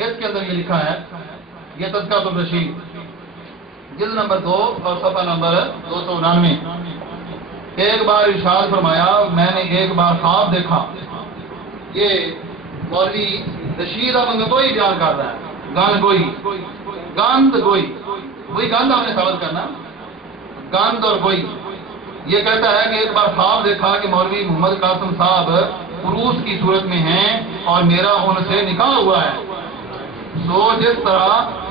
اس کے اندر یہ لکھا ہے، یہ تذکرۃ الرشید جلد نمبر 2 اور صفحہ نمبر 299۔ ایک بار ارشاد فرمایا، میں نے ایک بار خواب دیکھا۔ یہ مولوی رشید احمد گنگوئی بیان کر رہا ہے، گنگوئی، گند گوئی، وہی گند ہم نے ثابت کرنا، گند اور گوئی۔ یہ کہتا ہے کہ ایک بار خواب دیکھا کہ مولوی محمد قاسم صاحب عروس کی صورت میں ہیں اور میرا ان سے نکاح ہوا ہے۔ سو جس طرح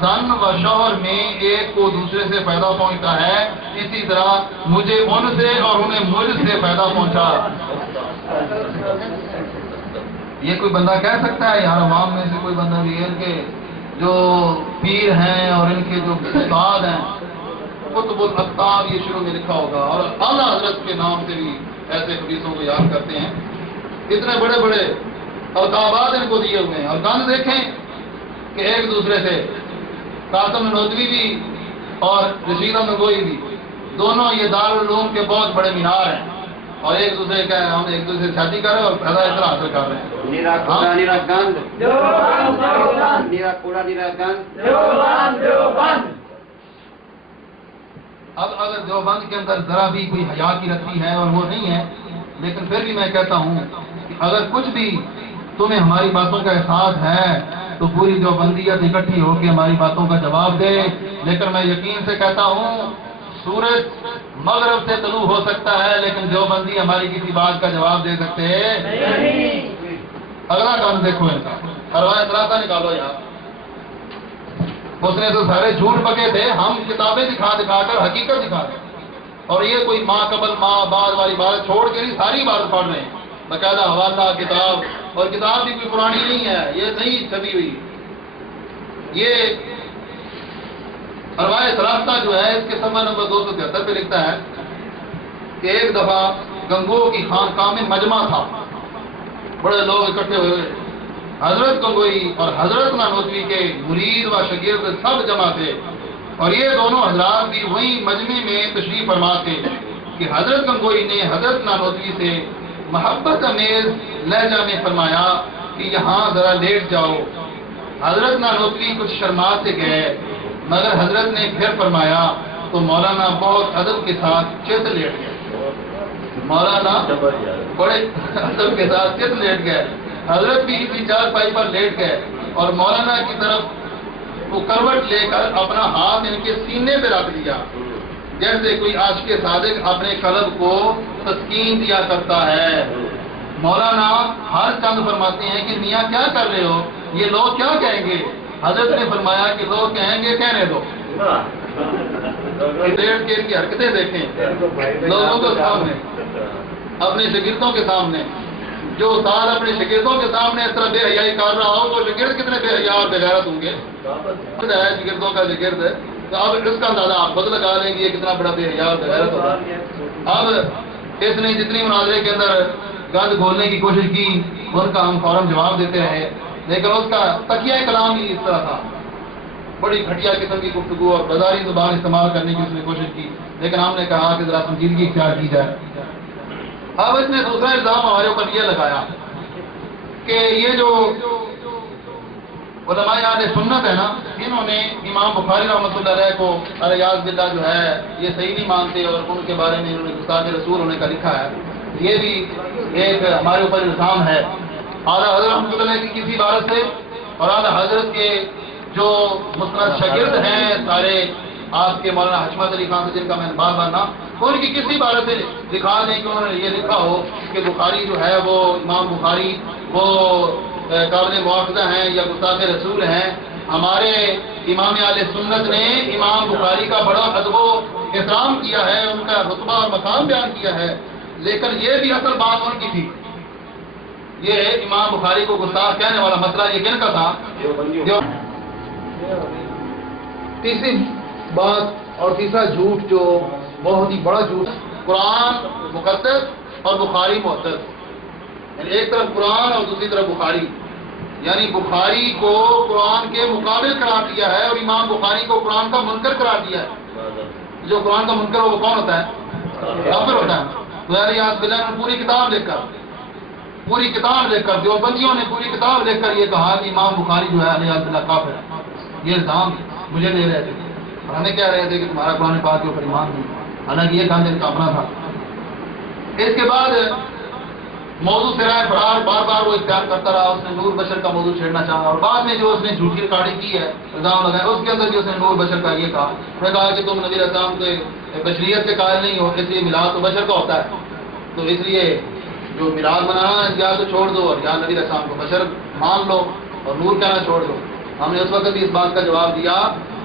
زن و شوہر میں ایک کو دوسرے سے فائدہ پہنچتا ہے، اسی طرح مجھے ان سے اور انہیں مجھ سے فائدہ پہنچا۔ یہ کوئی بندہ کہہ سکتا ہے یار، عوام میں سے کوئی بندہ بھی ہے ان کے جو پیر ہیں اور ان کے جو استاد ہیں، قطب الاقطاب یہ شروع میں لکھا ہوگا، اور اعلیٰ حضرت کے نام سے بھی ایسے حدیثوں کو یاد کرتے ہیں۔ اتنے بڑے بڑے القابات ان کو دیے ہوئے ہیں، اور گند دیکھیں کہ ایک دوسرے سے قاسم نودوی بھی اور رشید احمد گنگوئی بھی، دونوں یہ دارالعلوم کے بہت بڑے مینار ہیں، اور ایک دوسرے کا ہم ایک دوسرے سے شادی کر رہے ہیں اور فائدہ اتنا حاصل کر رہے ہیں۔ اب اگر دیوبند کے اندر ذرا بھی کوئی حیا کی رکھتی ہے، اور وہ نہیں ہے، لیکن پھر بھی میں کہتا ہوں کہ اگر کچھ بھی تمہیں ہماری باتوں کا احساس ہے تو پوری دیوبندیت اکٹھی ہو کے ہماری باتوں کا جواب دے۔ لیکن میں یقین سے کہتا ہوں سورج مغرب سے طلوع ہو سکتا ہے، لیکن دیوبندی ہماری کسی بات کا جواب دے سکتے نہیں۔ اگلا کام دیکھو ان کا، روایت ثلاثہ نکالو یار۔ اس نے تو سارے جھوٹ پکے تھے، ہم کتابیں دکھا دکھا کر حقیقت دکھا رہے ہیں، اور یہ کوئی ماں قبل ماں بعد والی بات چھوڑ کے نہیں، ساری بات پڑھ رہے ہیں باقاعدہ حوالہ کتاب، اور کتاب بھی کوئی پرانی نہیں ہے، یہ نہیں چھپی ہوئی۔ یہ روایت ثلاثہ جو ہے اس کے صفحہ نمبر 273 پہ لکھتا ہے کہ ایک دفعہ گنگو کی خانقاہ میں مجمع تھا، بڑے لوگ اکٹھے ہوئے، حضرت گنگوئی اور حضرت نانوتوی کے مرید و شاگرد سب جمع تھے، اور یہ دونوں حضرات بھی وہی مجمع میں تشریف فرما تھے کہ حضرت گنگوئی نے حضرت نانوتوی سے محبت امیز لہجہ میں فرمایا کہ یہاں ذرا لیٹ جاؤ۔ حضرت نانوتوی کچھ شرما سے گئے، مگر حضرت نے پھر فرمایا تو مولانا بہت ادب کے ساتھ چت لیٹ گئے۔ مولانا بڑے ادب کے ساتھ چت لیٹ گئے، حضرت بھی اسی چارپائی پر لیٹ گئے، اور مولانا کی طرف وہ کروٹ لے کر اپنا ہاتھ ان کے سینے پہ رکھ دیا، جیسے کوئی عاشق صادق اپنے قلب کو تسکین دیا کرتا ہے۔ مولانا ہر چند فرماتے ہیں کہ میاں کیا کر رہے ہو، یہ لوگ کیا کہیں گے؟ حضرت نے فرمایا کہ لوگ کہیں گے کہنے دو۔ لیٹ کے ان کی حرکتیں دیکھیں لوگوں کے سامنے، اپنے شاگردوں کے سامنے۔ جو استاد اپنے شاگردوں کے سامنے اس طرح بے حیائی کر رہا ہو، وہ شاگرد کتنے بے حیا اور بغیرت ہوں گے؟ شاگردوں کا شاگرد ہے، تو اب اس کا اندازہ آپ خود لگا لیں گے یہ کتنا بڑا بے حیا اور بغیرت ہوگا۔ اب اس نے جتنی مناظرے کے اندر گند گھولنے کی کوشش کی، ان کا ہم فوراً جواب دیتے رہے، لیکن اس کا تکیہ کلام ہی اس طرح تھا، بڑی گھٹیا قسم کی گفتگو اور بازاری زبان استعمال کرنے کی اس نے کوشش کی، لیکن ہم نے کہا کہ ذرا سنجیدگی اختیار کی جائے۔ اب اس نے دوسرا الزام ہمارے اوپر یہ لگایا کہ یہ جو علماء اہل سنت ہے نا، انہوں نے امام بخاری رحمۃ اللہ علیہ کو الیاذ باللہ جو ہے یہ صحیح نہیں مانتے، اور ان کے بارے میں انہوں نے گستاخ رسول ہونے کا لکھا ہے۔ یہ بھی ایک ہمارے اوپر الزام ہے اعلیٰ حضرت رحمۃ اللہ علیہ کی کسی عبارت سے، اور اعلیٰ حضرت کے جو مستند شاگرد ہیں سارے آپ کے مولانا حشمت علی خان سے، جن کا میں بار بار نام، ان کی کسی عبارت سے دکھا دیں کہ انہوں نے یہ لکھا ہو کہ بخاری جو ہے وہ امام بخاری وہ قابل مواخذہ ہیں یا گستاخ رسول ہیں۔ ہمارے امام اہل سنت نے امام بخاری کا بڑا ادب و احترام کیا ہے، ان کا رتبہ اور مقام بیان کیا ہے، لیکن یہ بھی اصل بات ان کی تھی۔ یہ امام بخاری کو گستاخ کہنے والا مسئلہ یہ کن کا تھا؟ تیسری بات اور تیسرا جھوٹ جو بہت ہی بڑا جھوٹ، قرآن مقدس اور بخاری محدث، یعنی ایک طرف قرآن اور دوسری طرف بخاری، یعنی بخاری کو قرآن کے مقابل قرار دیا ہے اور امام بخاری کو قرآن کا منکر قرار دیا ہے۔ جو قرآن کا منکر وہ کون ہوتا ہے؟ کافر ہوتا ہے۔ تو یار باللہ نے پوری کتاب لکھ کر پوری کتاب دیکھ کر دیوبندیوں نے پوری کتاب دیکھ کر یہ کہا کہ امام بخاری جو ہے علیہ اللہ کافر ہے، یہ الزام مجھے دے رہے تھے اور ہمیں کہہ رہے تھے کہ تمہارا قرآن پاک کے اوپر ایمان نہیں، حالانکہ یہ کام ان کا اپنا تھا۔ اس کے بعد موضوع سے رائے فرار بار بار وہ اختیار کرتا رہا، اس نے نور بشر کا موضوع چھیڑنا چاہا، اور بعد میں جو اس نے جھوٹی ریکارڈنگ کی ہے الزام لگایا، اس کے اندر بھی اس نے نور بشر کا یہ کہا، اس نے کہا کہ تم نبی اسلام کے بشریت کے قائل نہیں ہو، اس لیے میلاد تو بشر کا ہوتا ہے، تو اس لیے جو میلاد منانا یا تو چھوڑ دو اور یا نبی اسلام کو بشر مان لو اور نور کہنا چھوڑ دو۔ ہم نے اس وقت بھی اس بات کا جواب دیا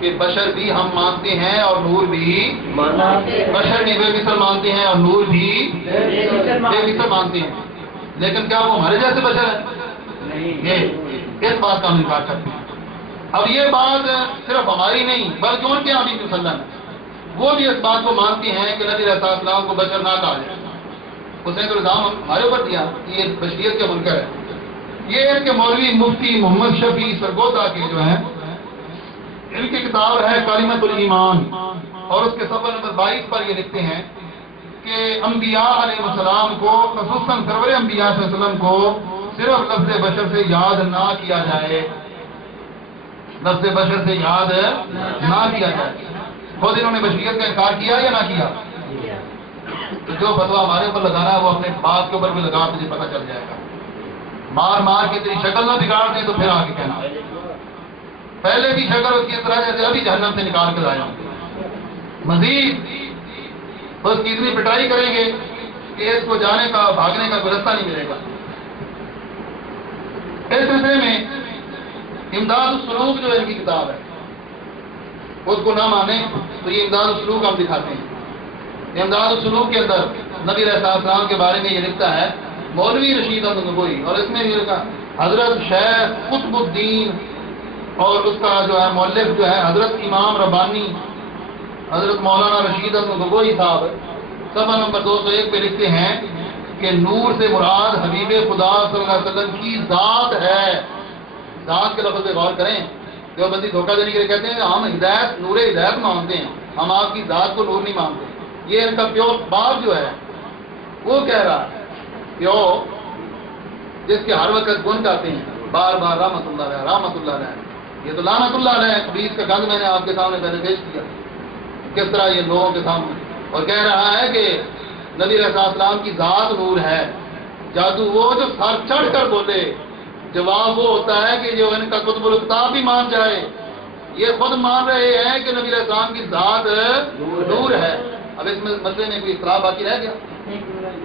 کہ بشر بھی ہم مانتے ہیں اور نور بھی بشر بھی بے مثل مانتے ہیں اور نور بھی بے مثل مانتے ہیں، لیکن کیا وہ ہمارے جیسے بشر ہیں؟ یہ اس بات کا ہم انکار کرتے ہیں۔ اب یہ بات صرف ہماری نہیں بلکہ ان کے یہاں بھی مسلم ہے، وہ بھی اس بات کو مانتے ہیں کہ نبی علیہ السلام کو بشر نہ کہا جائے۔ اس نے تو الزام ہمارے اوپر دیا کہ یہ بشریت کے منکر ہے۔ یہ ان کے مولوی مفتی محمد شفیع سرگودا کے جو ہیں، ان کی کتاب ہے کلمۃ الایمان، اور اس کے صفحہ نمبر 22 پر یہ لکھتے ہیں کہ انبیاء علیہ السلام کو، خصوصاً سرور انبیاء صلی اللہ علیہ وسلم کو صرف لفظ بشر سے یاد نہ کیا جائے، لفظ بشر سے یاد نہ کیا جائے۔ خود انہوں نے بشریت کا انکار کیا یا نہ کیا؟ تو جو فتویٰ ہمارے اوپر لگانا ہے وہ اپنے بات کے اوپر بھی لگا، مجھے پتہ چل جائے گا۔ مار مار کے تیری شکل نہ بگاڑ دیں تو پھر آگے کہنا، پہلے بھی شکل اس کی طرح جیسے ابھی جہنم سے نکال کے لایا ہوں، مزید اس کی اتنی پٹائی کریں گے کہ اس کو جانے کا بھاگنے کا کوئی راستہ نہیں ملے گا۔ اس سلسلے میں امداد السلوک جو ان کی کتاب ہے، اس کو نہ مانیں تو یہ امداد السلوک ہم دکھاتے ہیں۔ امداد السلوک کے اندر نبی علیہ السلام کے بارے میں یہ لکھتا ہے مولوی رشید احمد گنگوئی، اور اس میں یہ لکھا حضرت شیخ قطب الدین، اور اس کا جو ہے مؤلف جو ہے حضرت امام ربانی حضرت مولانا رشید احمد گنگوئی صاحب، صفحہ نمبر 201 پہ لکھتے ہیں کہ نور سے مراد حبیب خدا صلی اللہ علیہ وسلم کی ذات ہے۔ ذات کے لفظ پہ غور کریں، دیوبندی دھوکہ دینے کے لیے کہتے ہیں ہم ہدایت نور ہدایت مانتے ہیں، ہم آپ کی ذات کو نور نہیں مانتے۔ یہ ان کا پیو باپ جو ہے وہ کہہ رہا ہے، پیو جس کے ہر وقت گن گاتے ہیں بار بار رحمت اللہ علیہ رحمت اللہ علیہ، یہ تو لعنت اللہ علیہ حدیث کا گند میں نے آپ کے سامنے پہلے پیش کیا کس طرح یہ لوگوں کے سامنے، اور کہہ رہا ہے کہ نبی علیہ السلام کی ذات نور ہے۔ جادو وہ جو سر چڑھ کر بولے، جواب وہ ہوتا ہے کہ جو ان کا قطب الکتاب بھی مان جائے، یہ خود مان رہے ہیں کہ نبی علیہ السلام کی ذات نور ہے۔ اب اس میں مسئلے میں کوئی اختلاف باقی رہ گیا؟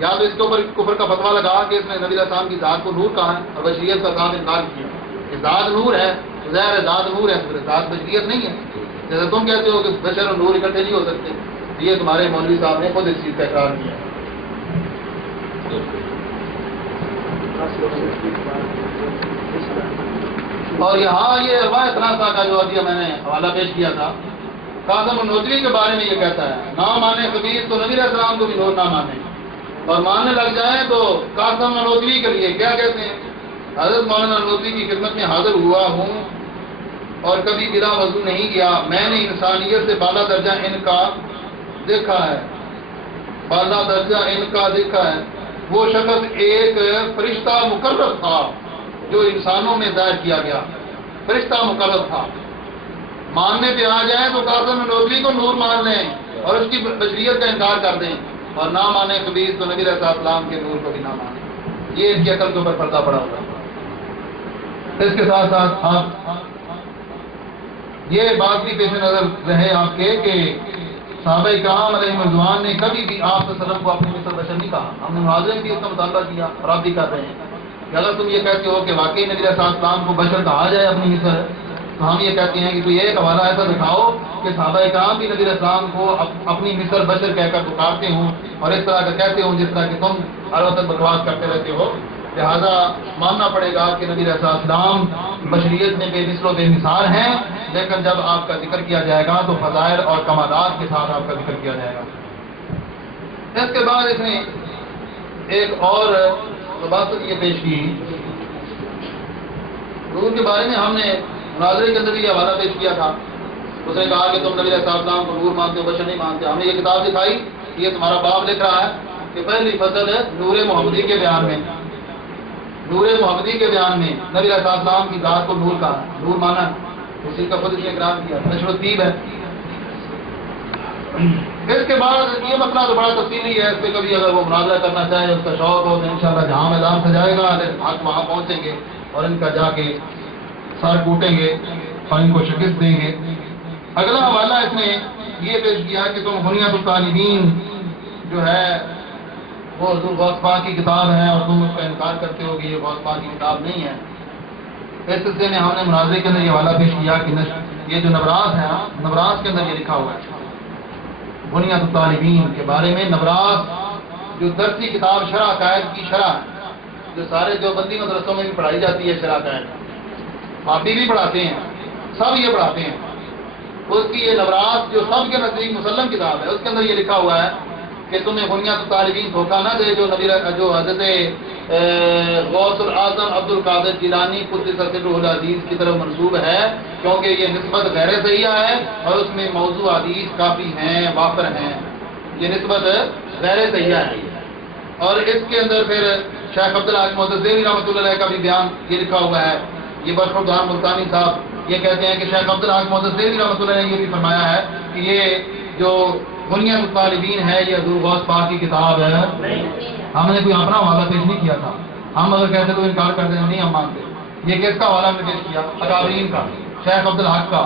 یا تو اس کے اوپر کفر کا فتویٰ لگا کہ اس میں نبی علیہ السلام کی ذات کو نور کہا ہے اور بشریت کا کام انکار کیا کہ ذات نور ہے، ظاہر ہے ذات نور ہے، ذات بشریت نہیں ہے۔ جیسے تم کہتے ہو کہ بشر اور نور اکٹھے نہیں ہو سکتے، یہ تمہارے مولوی صاحب نے خود اس چیز کا اقرار کیا۔ اور یہاں یہ روایت ثلاثہ کا جو ابھی میں نے حوالہ پیش کیا تھا، قاسم النوتوی کے بارے میں یہ کہتا ہے نہ مانے خبیث تو نبی علیہ السلام کو بھی نور نہ مانے، اور ماننے لگ جائیں تو قاسم النوتوی کے لیے کیا کہتے ہیں، حضرت مولانا النوتوی کی خدمت میں حاضر ہوا ہوں اور کبھی بلا وضو نہیں گیا، میں نے انسانیت سے بالا درجہ ان کا دیکھا ہے، بالا درجہ ان کا دیکھا ہے۔ وہ شخص ایک فرشتہ مقرر تھا جو انسانوں میں ظاہر کیا گیا، فرشتہ مقرر تھا۔ ماننے پہ آ جائیں تو قاسم النوتوی کو نور مان لیں اور اس کی بشریت کا انکار کر دیں، اور نہ مانے خبیث تو نبی علیہ السلام کے نور کو بھی نہ مانے۔ یہ ان کی عقل کے اوپر پردہ پڑا ہوا ہے۔ اس کے ساتھ ساتھ آپ یہ بات بھی پیش نظر رہے آپ کے کہ صحابہ کرام علیہ رضوان نے کبھی بھی آپ صلی اللہ علیہ وسلم کو اپنی مثل بشر نہیں کہا۔ ہم نے معاذ بھی اس کا مطالبہ کیا اور آپ بھی کر رہے ہیں کہ اگر تم یہ کہتے ہو کہ واقعی نبی علیہ السلام کو بشر کہا جائے اپنی مثل، تو ہم یہ کہتے ہیں کہ کوئی ایک حوالہ ایسا دکھاؤ کہ صحابہ کرام بھی نبی علیہ السلام کو اپنی مثل بشر کہہ کر پکارتے ہوں اور اس طرح کا کہتے ہوں جس طرح کہ تم ہر وقت بکواس کرتے رہتے ہو۔ لہذا ماننا پڑے گا کہ نبی علیہ السلام بشریت میں بے مثل و بے مثال ہیں، لیکن جب آپ کا ذکر کیا جائے گا تو فضائل اور کمالات کے ساتھ آپ کا ذکر کیا جائے گا۔ اس کے بعد اس نے ایک اور بات یہ پیش کی، نور کے بارے میں ہم نے مناظرے کے اندر یہ حوالہ پیش کیا تھا۔ اس نے کہا کہ تم نبی علیہ السلام کو نور مانتے ہو، بشر نہیں مانتے۔ ہم نے یہ کتاب دکھائی، یہ تمہارا باپ لکھ رہا ہے کہ پہلی فصل نور محمدی کے بیان میں نور محمدی کے بیان میں نبی علیہ السلام کی ذات کو نور کہا، نور مانا اسی کا خود اس نے اقرار کیا، نشر الطیب ہے۔ اس کے بعد یہ مسئلہ تو بڑا تفصیلی ہے، اس پہ کبھی اگر وہ مناظرہ کرنا چاہے، اس کا شوق ہو تو انشاءاللہ جہاں میدان سجائے گا، حق وہاں پہنچیں گے اور ان کا جا کے سر کوٹیں گے اور ان کو شکست دیں گے۔ اگلا حوالہ اس نے یہ پیش کیا کہ تم بنیاد الطالبین جو ہے وہ حضور غوث پاک کی کتاب ہے اور تم اس کا انکار کرتے ہو کہ یہ غوث پاک کی کتاب نہیں ہے۔ اس سلسلے میں ہم نے مناظرے کے اندر یہ حوالہ پیش کیا کہ یہ جو نبراس ہے، نبراس کے اندر یہ لکھا ہوا ہے بنیاد الطالبین کے بارے میں۔ نبراس جو درسی کتاب شرح عقائد کی شرح ہے، جو سارے دیوبندی مدرسوں میں بھی پڑھائی جاتی ہے، شرح عقائد بابی بھی پڑھاتے ہیں، سب یہ پڑھاتے ہیں، اس کی یہ نبراس جو سب کے نزدیک مسلم کتاب ہے، اس کے اندر یہ لکھا ہوا ہے کہ تمہیں بنیاد الطالبین دھوکہ نہ دے، جو حضرت غوث الاعظم عبد القادر جیلانی قدس سرہ العزیز کی طرف منسوب ہے، کیونکہ یہ نسبت غیر صحیحہ ہے اور اس میں موضوع حدیث کافی ہیں، وافر ہیں، یہ نسبت غیر صحیحہ ہے۔ اور اس کے اندر پھر شیخ عبدالحق معتزلی رحمۃ اللہ علیہ کا بھی بیان یہ لکھا ہوا ہے۔ یہ بشر الدوحہ ملتانی صاحب یہ کہتے ہیں کہ شیخ عبدالحق معتزلی رحمۃ اللہ نے یہ بھی فرمایا ہے کہ یہ جو بنیاد الطالبین ہے یہ حضور غوث پاک کی کتاب ہے۔ ہم نے کوئی اپنا حوالہ پیش نہیں کیا تھا، ہم اگر کہتے تو انکار کر دیں، نہیں ہم مانتے۔ یہ کس کا حوالہ ہم نے پیش کیا؟ اکابرین کا، شیخ عبدالحق کا،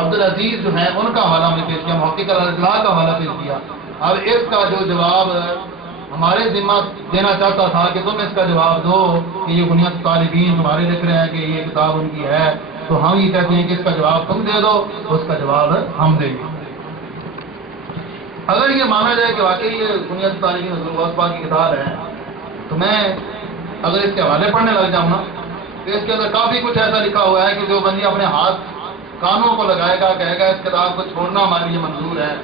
عبدالعزیز جو ہیں ان کا حوالہ ہم نے پیش کیا، محقق الاطلاع کا حوالہ پیش کیا۔ اب اس کا جو جواب ہمارے ذمہ دینا چاہتا تھا کہ تم اس کا جواب دو کہ یہ بنیاد الطالبین تمہارے لکھ رہے ہیں کہ یہ کتاب ان کی ہے، تو ہم یہ کہتے ہیں کہ اس کا جواب تم دے دو، اس کا جواب ہم دیں گے۔ اگر یہ مانا جائے کہ واقعی یہ بنیاد الطالبین حضور غوث پاک کی کتاب ہے، تو میں اگر اس کے حوالے پڑھنے لگ جاؤں نا تو اس کے اندر کافی کچھ ایسا لکھا ہوا ہے کہ جو بندی اپنے ہاتھ کانوں کو لگائے گا، کہے گا اس کتاب کو چھوڑنا ہمارے لیے منظور ہے،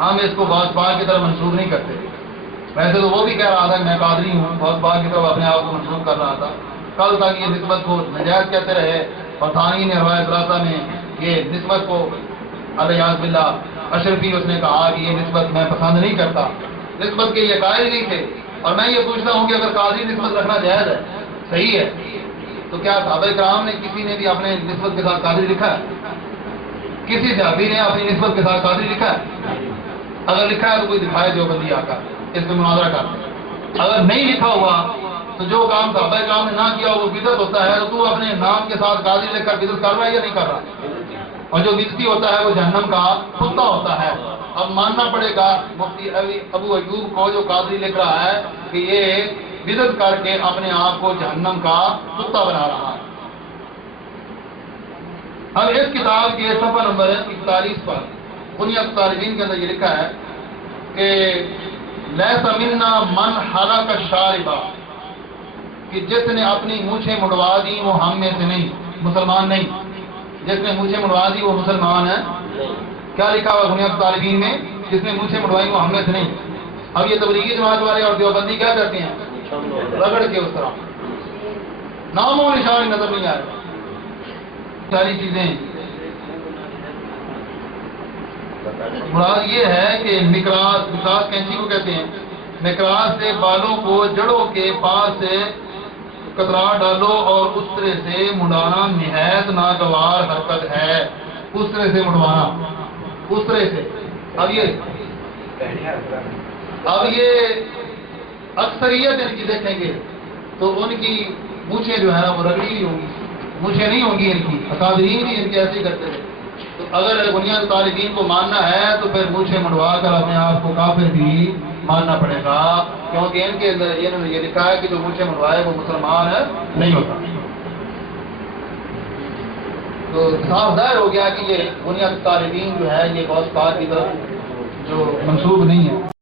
ہم اس کو غوث پاک کی طرف منسوب نہیں کرتے۔ ویسے تو وہ بھی کہہ رہا تھا کہ میں قادری ہوں، غوث پاک کی طرف اپنے آپ کو منسوب کر رہا تھا، کل تک یہ نسبت کو نجائز کہتے رہے، اور ثانی نے روایت راستہ میں یہ نسبت کو الیاذ باللہ اشرفی اس نے کہا کہ یہ نسبت میں پسند نہیں کرتا، نسبت کے یہ قائل نہیں تھے۔ اور میں یہ پوچھتا ہوں کہ اگر قاضی نسبت رکھنا جائز ہے، صحیح ہے، تو کیا صحابہ کرام نے کسی نے بھی اپنے نسبت کے ساتھ قاضی لکھا ہے؟ کسی صحابی نے اپنی نسبت کے ساتھ قاضی لکھا ہے؟ اگر لکھا ہے تو کوئی دکھائے جو بندی آ کر اس پہ مناظرہ کرتے ہیں۔ اگر نہیں لکھا ہوا تو جو کام صحابہ کرام نے نہ کیا وہ بدعت ہوتا ہے، تو اپنے نام کے ساتھ قاضی لکھ کر بدعت کر رہا ہے یا نہیں کر رہا؟ اور جو بدعتی ہوتا ہے وہ جہنم کا کتا ہوتا ہے۔ اب ماننا پڑے گا مفتی ابو ایوب کو جو قاضی لکھ رہا ہے کہ یہ بدعت کر کے اپنے آپ کو جہنم کا کتا بنا رہا ہے۔ اب اس کتاب کے صفحہ نمبر 41 پر بنیاد الطالبین کے اندر یہ لکھا ہے کہ لیس منا من حلق الشاربہ، کہ جس نے اپنی مونچھیں مڑوا دی وہ ہم میں سے نہیں، مسلمان نہیں، جس نے مونچھیں مڑوا دی وہ مسلمان ہے۔ کیا لکھا ہوا بنیاد الطالبین میں؟ جس نے مونچھیں مڑوائی وہ ہم میں سے نہیں۔ اب یہ تبلیغی جماعت والے اور دیوبندی کیا کرتے ہیں؟ رگڑ کے اس طرح نام و نشان نظر نہیں آئے، ساری چیزیں۔ مراد یہ ہے کہ نکراس کینچی کو کہتے ہیں، نکراس سے بالوں کو جڑوں کے پاس سے کترا ڈالو اور اس طرح سے مڑانا نہایت ناگوار حرکت ہے۔ اس طرح سے مڑوانا، اس طرح سے۔ اب یہ اکثریت ان کی دیکھیں گے تو ان کی مونچھیں جو ہے نا وہ رگڑی ہوئی ہوں گی، مونچھیں نہیں ہوں گی ان کی، اکابرین بھی ان کے ایسے ہی کرتے تھے۔ تو اگر بنیاد طالبین کو ماننا ہے تو پھر مونچھیں مڑوا کر اپنے آپ کو کافر بھی ماننا پڑے گا، کیونکہ ان کے اندر انہوں نے یہ لکھا ہے کہ جو مونچھیں مڑوائے وہ مسلمان نہیں ہوتا۔ تو صاف ظاہر ہو گیا کہ یہ بنیاد طالبین جو ہے یہ غوث پاک کی طرف جو منسوب نہیں ہے۔